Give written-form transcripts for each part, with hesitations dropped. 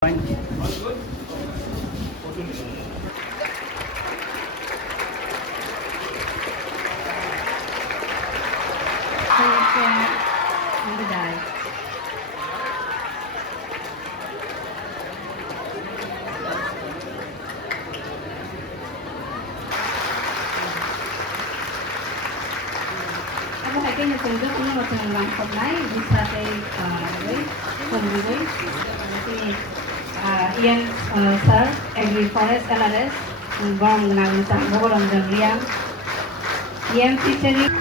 Fine. In the diet. Ako kay kanya kung doon ano matang lang paglay di sa kay kung bugoy Ian sir every forest LRS ang bang namin sa Bogorong Liang Ian featuring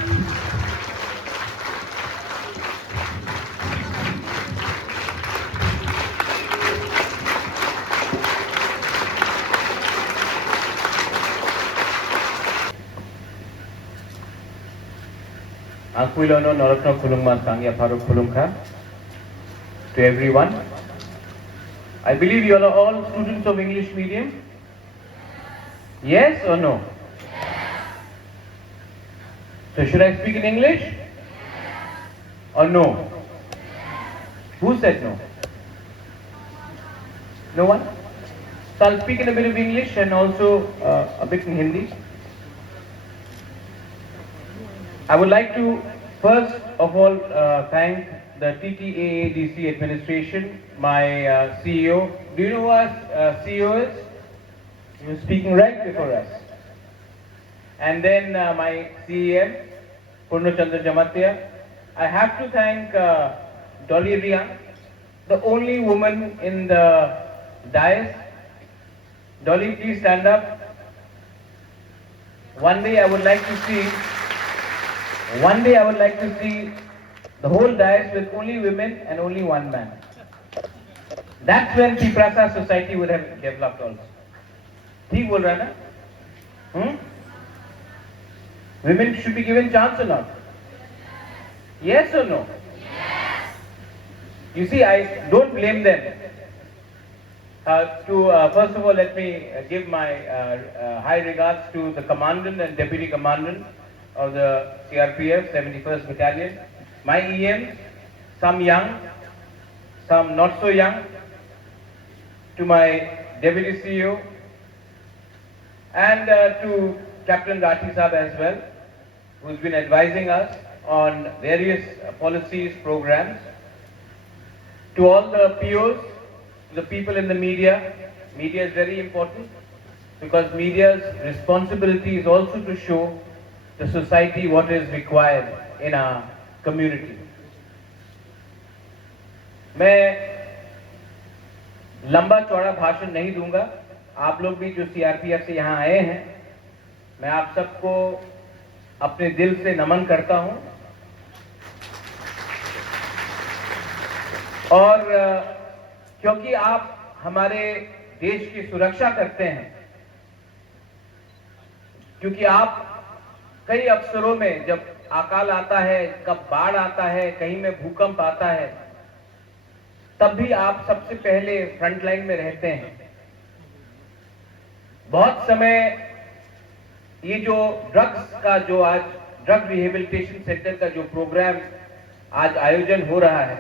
Angkuilono Norokno Kulungman Tangya Paru Kulungka. To everyone, I believe you are all students of English medium. Yes or no? So should I speak in English? Or no? Who said no? No one? So I'll speak in a bit of English and also a bit in Hindi. I would like to first of all thank the TTAADC administration, my CEO. Do you know who our CEO is? He was speaking right before us. And then my CEM, Purnachandra Jamatia. I have to thank Dolly Riang, the only woman in the dais. Dolly, please stand up. One day I would like to see the whole dais with only women and only one man. That's when Piprasa society would have developed also. ठीक बोल रहा है ना? Women should be given chance or not? Yes or no? Yes. You see, I don't blame them. First of all, let me give my high regards to the commandant and deputy commandant of the CRPF 71st Battalion, my EMs, some young, some not so young, to my deputy CEO, and to Captain Rathi Saab as well, who's been advising us on various policies, programs, to all the POs, the people in the media. Media is very important because media's responsibility is also to show the society what is required in our community. मैं लंबा चौड़ा भाषण नहीं दूंगा. आप लोग भी जो सीआरपीएफ से यहाँ आए हैं, मैं आप सबको अपने दिल से नमन करता हूं. और क्योंकि आप हमारे देश की सुरक्षा करते हैं, क्योंकि आप कई अवसरों में जब अकाल आता है, कब बाढ़ आता है, कहीं में भूकंप आता है, तब भी आप सबसे पहले फ्रंट लाइन में रहते हैं. बहुत समय ये जो ड्रग्स का जो आज ड्रग रिहेबिलिटेशन सेंटर का जो प्रोग्राम आज आयोजन हो रहा है,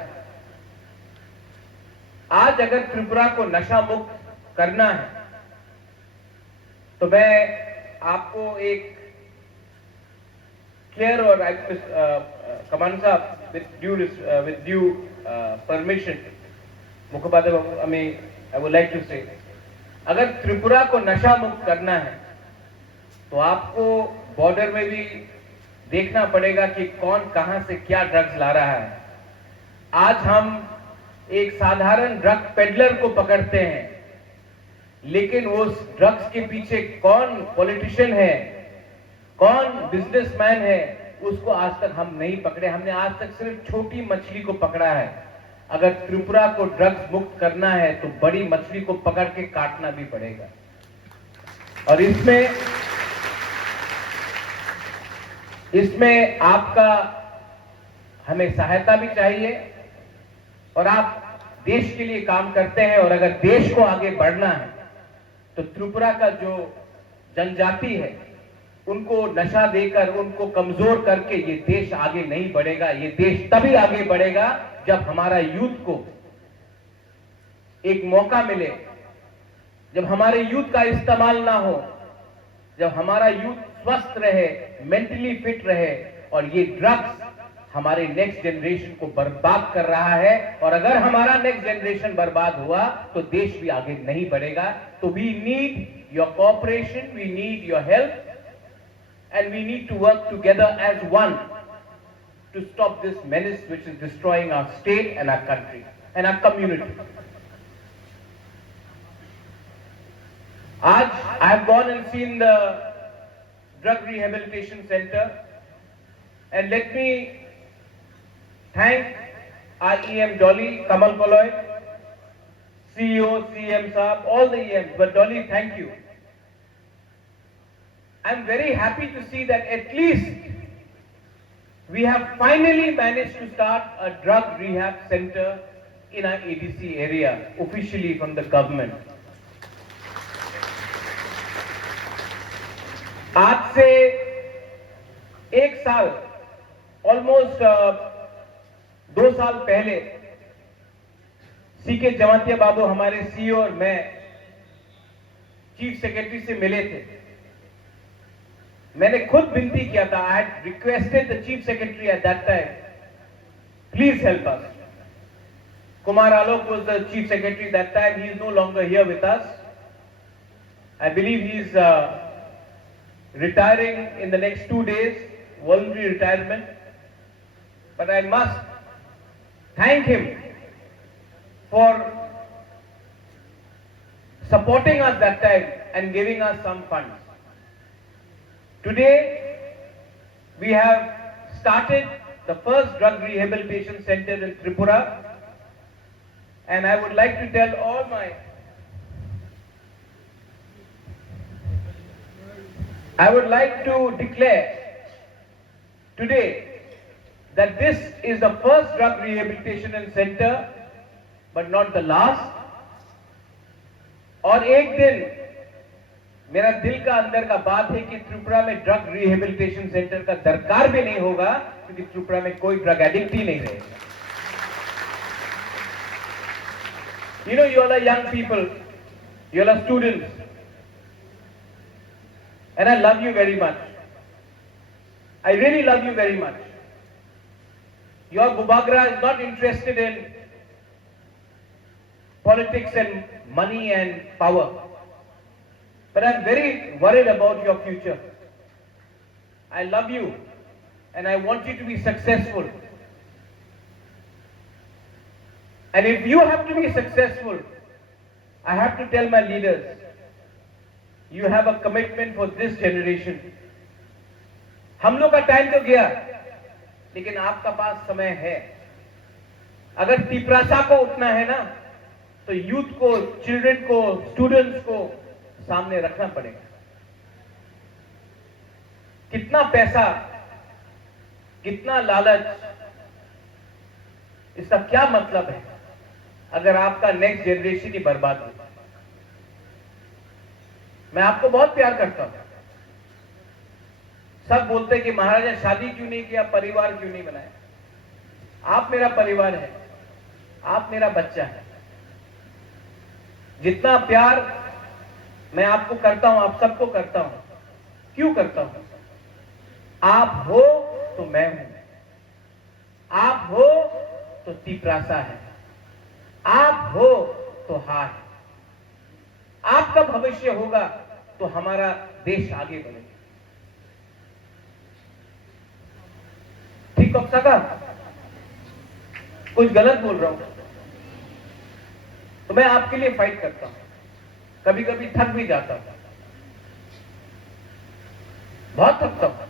आज अगर त्रिपुरा को नशा मुक्त करना है तो मैं आपको एक clear or Commander Saab, with due permission, Mukhopadhyay, I would like to say, अगर त्रिपुरा को नशा मुक्त करना है तो आपको बॉर्डर में भी देखना पड़ेगा कि कौन कहां से क्या ड्रग्स ला रहा है. आज हम एक साधारण ड्रग पेडलर को पकड़ते हैं, लेकिन वो ड्रग्स के पीछे कौन पॉलिटिशियन है, कौन बिजनेसमैन है, उसको आज तक हम नहीं पकड़े. हमने आज तक सिर्फ छोटी मछली को पकड़ा है. अगर त्रिपुरा को ड्रग्स मुक्त करना है तो बड़ी मछली को पकड़ के काटना भी पड़ेगा. और इसमें आपका हमें सहायता भी चाहिए. और आप देश के लिए काम करते हैं, और अगर देश को आगे बढ़ना है तो त्रिपुरा का जो जनजाति है उनको नशा देकर, उनको कमजोर करके ये देश आगे नहीं बढ़ेगा. ये देश तभी आगे बढ़ेगा जब हमारा यूथ को एक मौका मिले, जब हमारे यूथ का इस्तेमाल ना हो, जब हमारा यूथ स्वस्थ रहे, मेंटली फिट रहे, और ये ड्रग्स हमारे नेक्स्ट जनरेशन को बर्बाद कर रहा है, और अगर हमारा नेक्स्ट जनरेशन बर्बाद हुआ तो देश भी आगे नहीं बढ़ेगा। तो we need your cooperation, we need your help, and we need to work together as one to stop this menace which is destroying our state and our country and our community. I have gone and seen the drug rehabilitation center, and let me thank our EM Dolly Kamal Koloy, CEO, CM Saab, all the EMs, but Dolly, thank you. I'm very happy to see that at least we have finally managed to start a drug rehab center in our ADC area, officially from the government. आज से एक साल, almost 2 साल पहले C K Jamatia बाबू हमारे CEO और मैं chief secretary से मिले थे। मैंने खुद विनती किया था, I had requested the chief secretary at that time, please help us. Kumar Alok was the chief secretary that time. He is no longer here with us. I believe he is retiring in the next 2 days, voluntary retirement. But I must thank him for supporting us that time and giving us some funds. Today, we have started the first drug rehabilitation center in Tripura, and I would like to tell all I would like to declare today that this is the first drug rehabilitation center, but not the last. और एक दिन मेरा दिल का अंदर का बात है कि त्रिपुरा में ड्रग रिहेबिलिटेशन सेंटर का दरकार भी नहीं होगा, क्योंकि त्रिपुरा में कोई ड्रग एडिक्ट ही नहीं रहेगा। You know, you all are young people, you all are students, and I love you very much. I really love you very much. Your Bubagra is not interested in politics and money and power. But I'm very worried about your future. I love you and I want you to be successful. And if you have to be successful, I have to tell my leaders, you have a commitment for this generation. हम लोग का time तो गया, लेकिन आपका पास समय है। अगर तिपरासा को उठना है ना, तो यूथ को, चिल्ड्रन को, स्टूडेंट्स को सामने रखना पड़ेगा। कितना पैसा, कितना लालच, इसका क्या मतलब है अगर आपका नेक्स्ट जनरेशन ही बर्बाद हो। मैं आपको बहुत प्यार करता हूं। सब बोलते हैं कि महाराजा शादी क्यों नहीं किया, परिवार क्यों नहीं बनाया। आप मेरा परिवार है, आप मेरा बच्चा है। जितना प्यार मैं आपको करता हूं, आप सबको करता हूं। क्यों करता हूं? आप हो तो मैं हूं, आप हो तो तिपरासा है, आप हो तो हार है। आपका भविष्य होगा तो हमारा देश आगे बढ़ेगा। ठीक कब सका? कुछ गलत बोल रहा हूं तो मैं आपके लिए फाइट करता हूं। कभी कभी थक भी जाता हूं, बहुत थकता हूं,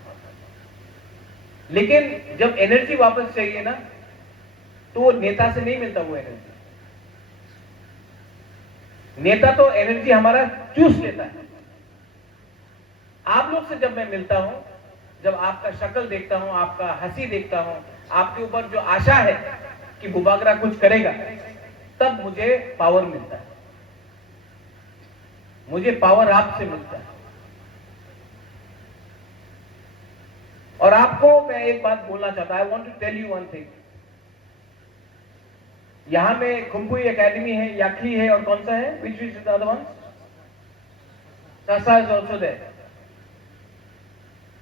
लेकिन जब एनर्जी वापस चाहिए ना, तो वो नेता से नहीं मिलता। वो एनर्जी, नेता तो एनर्जी हमारा चूस लेता है। आप लोग से जब मैं मिलता हूं, जब आपका शक्ल देखता हूं, आपका हंसी देखता हूं, आपके ऊपर जो आशा है कि बुबागरा कुछ करेगा, तब मुझे पावर मिलता है। मुझे पावर आपसे मिलता है। और आपको मैं एक बात बोलना चाहता हूं। I want to tell you one thing. यहाँ में खुम्पुई एकेडमी है, याखली है, और कौन सा है? Which is the other one? Sasa is also there.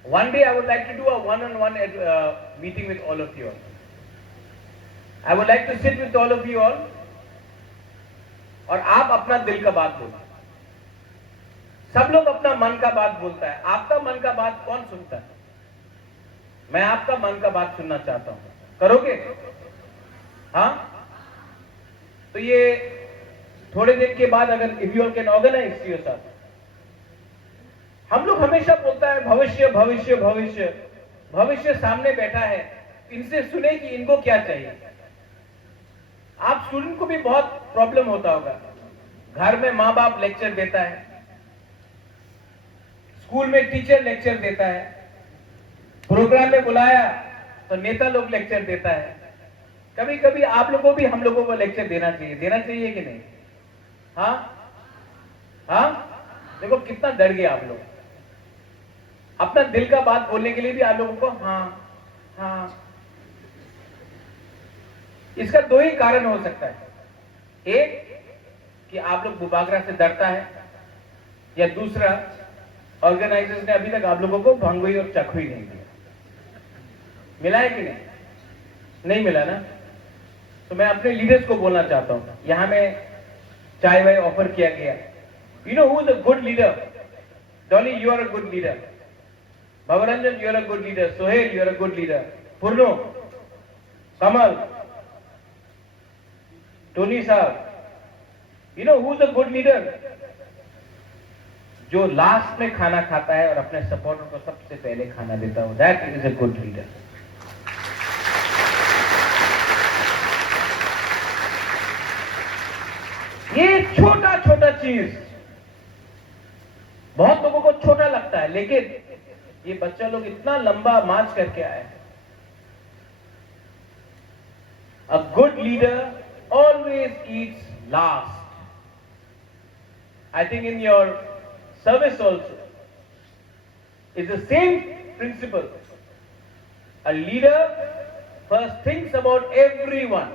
One day I would like to do a one-on-one meeting with all of you all. I would like to sit with all of you all और आप अपना दिल का बात बोलो। सब लोग अपना मन का बात बोलता है, आपका मन का बात कौन सुनता है? मैं आपका मन का बात सुनना चाहता हूं, करोगे? हाँ, तो ये थोड़े दिन के बाद अगर if you can organise yourself, हम लोग हमेशा बोलता है भविष्य भविष्य भविष्य, भविष्य सामने बैठा है, इनसे सुने कि इनको क्या चाहिए। आप स्टूडेंट को भी बहुत प्रॉब्लम होता होगा, घर में माँ बाप लेक्चर देता है, स्कूल में टीचर लेक्चर देता है, प्रोग्राम में बुलाया तो नेता लोग लेक्चर देता है। कभी कभी आप लोगों भी हम लोगों को लेक्चर देना चाहिए कि नहीं? हाँ हाँ, देखो कितना डर गए आप लोग। अपना दिल का बात बोलने के लिए भी आप लोगों को हाँ हाँ। इसका दो ही कारण हो सकता है, एक कि आप लोग बुबागरा से डरता है, या दूसरा ऑर्गेनाइजर्स ने अभी तक आप लोगों को भंगुई और चखुई नहीं दिया। मिला है कि नहीं? नहीं मिला ना? तो मैं अपने लीडर्स को बोलना चाहता हूं, यहां में चाय वाय ऑफर किया गया। You know who is a good leader? Dolly, you are a good leader. Bhavranjan, you are a good leader. Sohail, you are a good leader. Purno, Kamal, Tony साहब, you know who is a good leader? जो लास्ट में खाना खाता है और अपने सपोर्टर को सबसे पहले खाना देता हो, that is a good leader. ये छोटा छोटा चीज बहुत लोगों को छोटा लगता है, लेकिन ये बच्चा लोग इतना लंबा मार्च करके आए हैं। अ good leader always Yeats last. I think in your service also, it's the same principle. A leader first thinks about everyone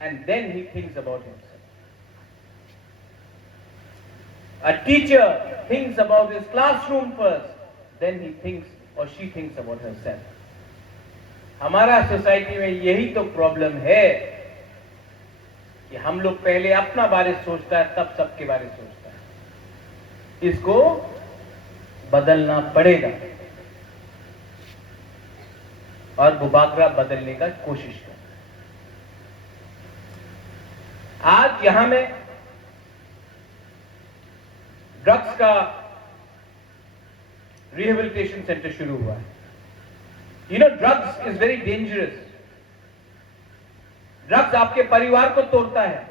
and then he thinks about himself. A teacher thinks about his classroom first, then he thinks or she thinks about herself. हमारा society में यही तो problem है कि हम लोग पहले अपना बारे सोचता है, तब सबके बारे सोचता है। इसको बदलना पड़ेगा और बुबागरा बदलने का कोशिश कर। आज यहां में ड्रग्स का रिहेबिलिटेशन सेंटर शुरू हुआ है। You know drugs is very dangerous. Drugs आपके परिवार को तोड़ता है।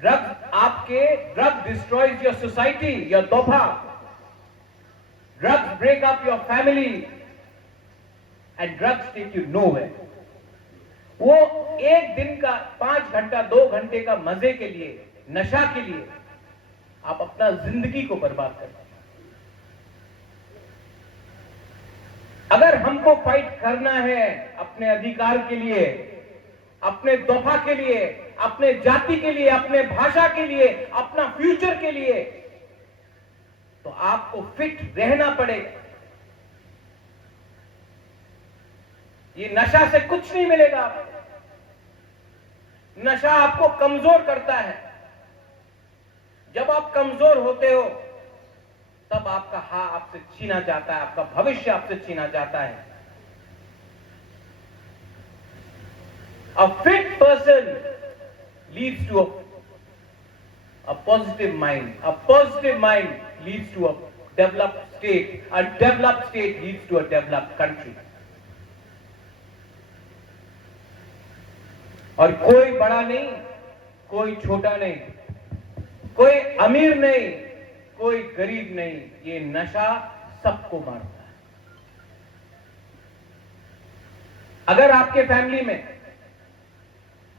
Drug destroys your society, your दोफा। Drugs break up your family and drugs take you nowhere. वो एक दिन का 5 घंटा 2 घंटे का मजे के लिए, नशा के लिए आप अपना जिंदगी को बर्बाद करते हैं। अगर हमको फाइट करना है अपने अधिकार के लिए, अपने दोफा के लिए, अपने जाति के लिए, अपने भाषा के लिए, अपना फ्यूचर के लिए, तो आपको फिट रहना पड़ेगा। ये नशा से कुछ नहीं मिलेगा आपको। नशा आपको कमजोर करता है। जब आप कमजोर होते हो तब आपका आपसे छीना जाता है, आपका भविष्य आपसे छीना जाता है। A fit person leads to a positive mind. A positive mind leads to a developed state. A developed state leads to a developed country. और कोई बड़ा नहीं, कोई छोटा नहीं, कोई अमीर नहीं, कोई गरीब नहीं, ये नशा सबको मारता है। अगर आपके फैमिली में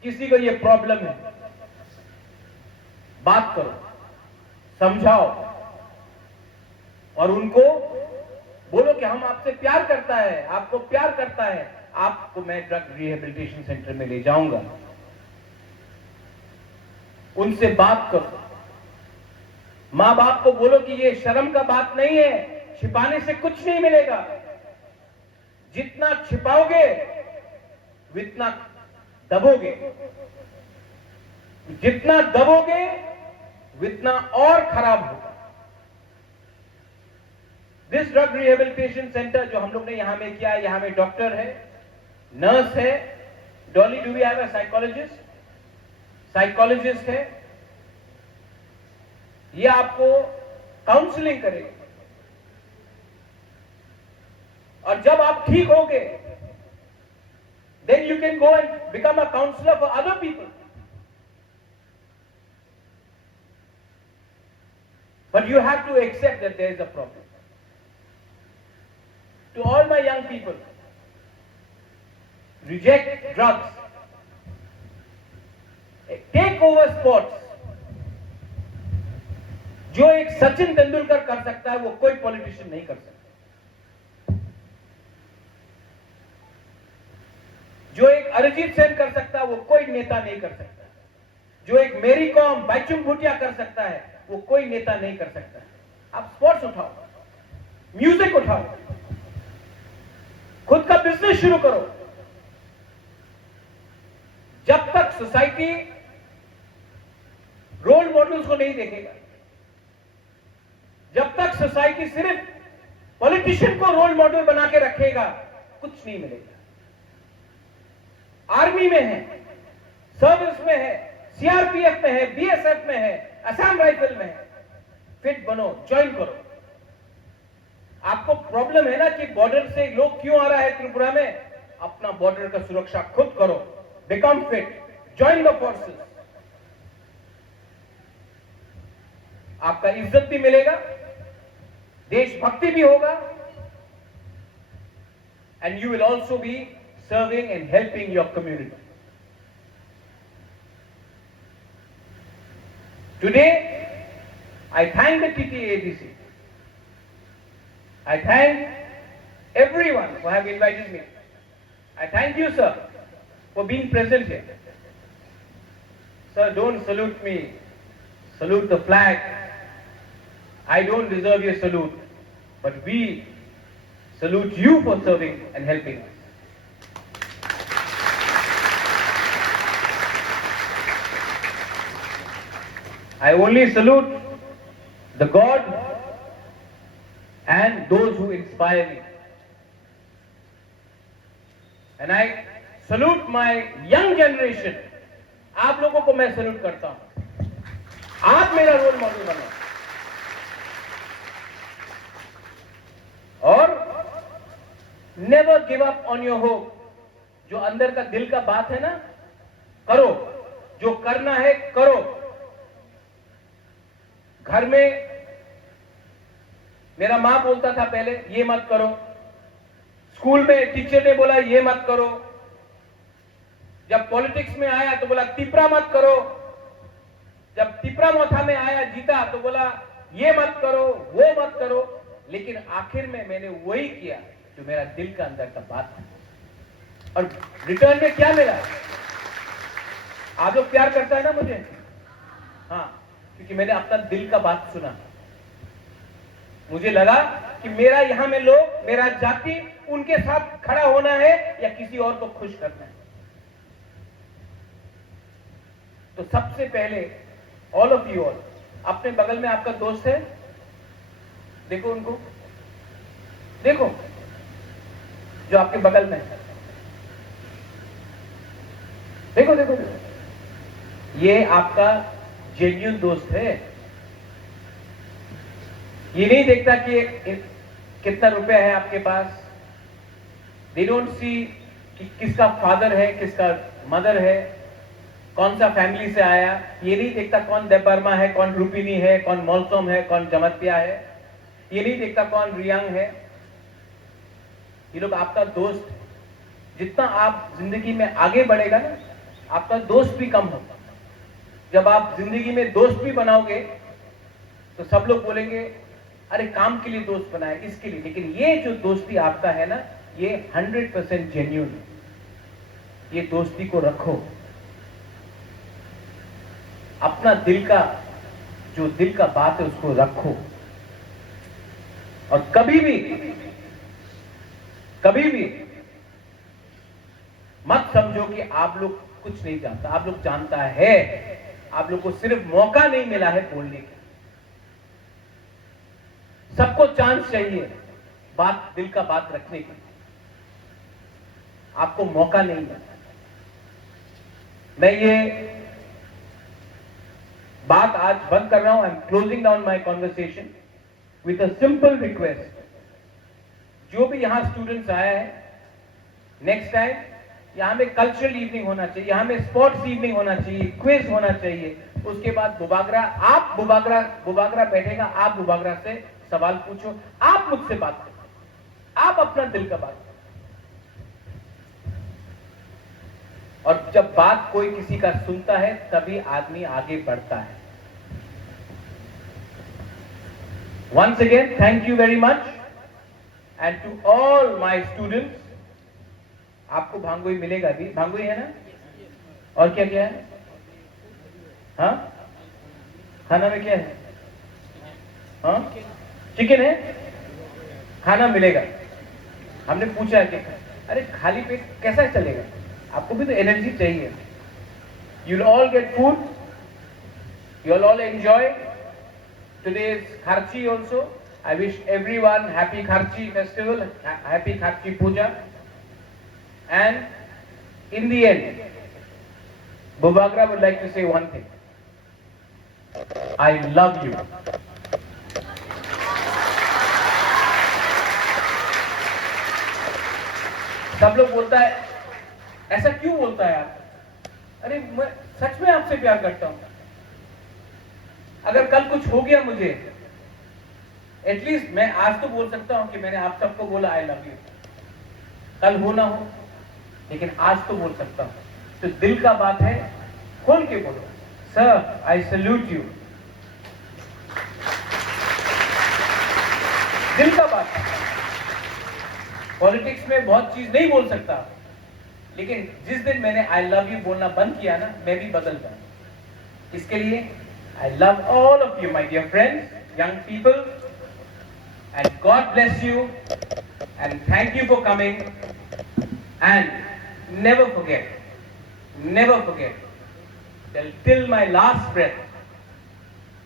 किसी को ये प्रॉब्लम है, बात करो, समझाओ और उनको बोलो कि हम आपसे प्यार करता है, आपको प्यार करता है, आपको मैं ड्रग रिहेबिलिटेशन सेंटर में ले जाऊंगा, उनसे बात करो, मां बाप को बोलो कि ये शर्म का बात नहीं है, छिपाने से कुछ नहीं मिलेगा, जितना छिपाओगे उतना दबोगे, जितना दबोगे उतना और खराब होगा। दिस ड्रग रिहेबिलिटेशन सेंटर जो हम लोग ने यहां में किया है, यहां में डॉक्टर है, नर्स है, डॉली do we have a psychologist है, ये आपको काउंसलिंग करेगा, और जब आप ठीक होगे then you can go and become a counselor for other people. But you have to accept that there is a problem. To all my young people, reject drugs, take over sports. जो एक सचिन तेंदुलकर कर सकता है वो कोई politician नहीं कर सकता, जो एक अरिजीत सिंह कर सकता है वो कोई नेता नहीं कर सकता, जो एक मेरी कॉम बाइचुंग भूटिया कर सकता है वो कोई नेता नहीं कर सकता। आप स्पोर्ट्स उठाओ, म्यूजिक उठाओ, खुद का बिजनेस शुरू करो। जब तक सोसाइटी रोल मॉडल्स को नहीं देखेगा, जब तक सोसाइटी सिर्फ पॉलिटिशियन को रोल मॉडल बना के रखेगा, कुछ नहीं मिलेगा। आर्मी में है, सर्विस में है, सीआरपीएफ में है, बीएसएफ में है, असम राइफल में है, फिट बनो, ज्वाइन करो। आपको प्रॉब्लम है ना कि बॉर्डर से लोग क्यों आ रहा है त्रिपुरा में, अपना बॉर्डर का सुरक्षा खुद करो, become fit, join the forces. आपका इज्जत भी मिलेगा, देशभक्ति भी होगा, and you will also be serving and helping your community. Today, I thank the TTADC. I thank everyone who have invited me. I thank you, sir, for being present here. Sir, don't salute me. Salute the flag. I don't deserve your salute, but we salute you for serving and helping us. I only salute the God and those who inspire me. And I salute my young generation. आप लोगों को मैं salute करता हूं, आप मेरा role model बनो, और never give up on your hope. जो अंदर का दिल का बात है ना, करो, जो करना है करो। घर में मेरा मां बोलता था पहले, ये मत करो, स्कूल में टीचर ने बोला ये मत करो, जब पॉलिटिक्स में आया तो बोला तिपरा मत करो, जब तिपरा मोथा में आया जीता तो बोला ये मत करो, वो मत करो, लेकिन आखिर में मैंने वही किया जो मेरा दिल का अंदर का बात था, और रिटर्न में क्या मिला? आप लोग प्यार करता है ना मुझे, हाँ, क्योंकि मैंने अपना दिल का बात सुना। मुझे लगा कि मेरा यहां में लोग, मेरा जाति, उनके साथ खड़ा होना है या किसी और को खुश करना है। तो सबसे पहले ऑल ऑफ यू ऑल, अपने बगल में आपका दोस्त है, देखो उनको, देखो जो आपके बगल में है, देखो देखो, देखो। ये आपका जेन्युइन दोस्त है। ये नहीं देखता कि कितना रुपया है आपके पास। दे डोंट सी कि किसका फादर है, किसका मदर है, कौन सा फैमिली से आया। ये नहीं देखता कौन देबर्मा है, कौन रूपिनी है, कौन मौलसोम है, कौन जमतिया है। ये नहीं देखता कौन रियांग है। ये लोग आपका दोस्त। जितना आप जिंदगी में आगे बढ़ेगा ना, आपका दोस्त भी कम होगा। जब आप जिंदगी में दोस्त भी बनाओगे तो सब लोग बोलेंगे अरे काम के लिए दोस्त बनाए, इसके लिए। लेकिन ये जो दोस्ती आपका है ना, ये 100% जेन्युइन है। ये दोस्ती को रखो, अपना दिल का जो दिल का बात है उसको रखो, और कभी भी मत समझो कि आप लोग कुछ नहीं जानता। आप लोग जानता है, आप लोग को सिर्फ मौका नहीं मिला है बोलने का। सबको चांस चाहिए बात, दिल का बात रखने की, आपको मौका नहीं मिला। मैं ये बात आज बंद कर रहा हूं। I am closing down my conversation with a simple request. जो भी यहां स्टूडेंट्स आए हैं, नेक्स्ट टाइम यहां में कल्चरल इवनिंग होना चाहिए, यहां में स्पोर्ट्स इवनिंग होना चाहिए, क्विज होना चाहिए। उसके बाद बुबागरा, आप बुबागरा बैठेगा, आप बुबागरा से सवाल पूछो, आप मुझसे बात करो, आप अपना दिल का बात करो। और जब बात कोई किसी का सुनता है तभी आदमी आगे बढ़ता है। Once again, thank you very much, and to all my students. आपको भांगोई मिलेगा भी, भांगोई है ना, और क्या क्या है? हाँ, खाना में क्या है? हाँ, चिकन है, खाना मिलेगा। हमने पूछा है कि अरे खाली पेट कैसा चलेगा, आपको भी तो एनर्जी चाहिए। You'll all get food, you'll all enjoy today's Kharchi also. I wish everyone happy Kharchi festival, happy Kharchi Puja. And in the end, Bubagra would like to say one thing. I love you. सब लोग बोलता है, ऐसा क्यों बोलता है आप? अरे मैं सच में आपसे प्यार करता हूं। अगर कल कुछ हो गया मुझे, एटलीस्ट मैं आज तो बोल सकता हूं कि मैंने आप सबको बोला आई लव यू। कल हो ना हो, लेकिन आज तो बोल सकता हूं। तो दिल का बात है, खोल के बोलो, सर आई सल्यूट यू। दिल का बात है। पॉलिटिक्स में बहुत चीज नहीं बोल सकता, लेकिन जिस दिन मैंने आई लव यू बोलना बंद किया ना, मैं भी बदल गया। इसके लिए I love all of you, my dear friends, young people, and God bless you, and thank you for coming, and never forget, till my last breath,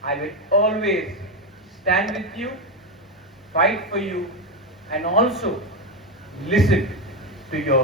I will always stand with you, fight for you, and also listen to your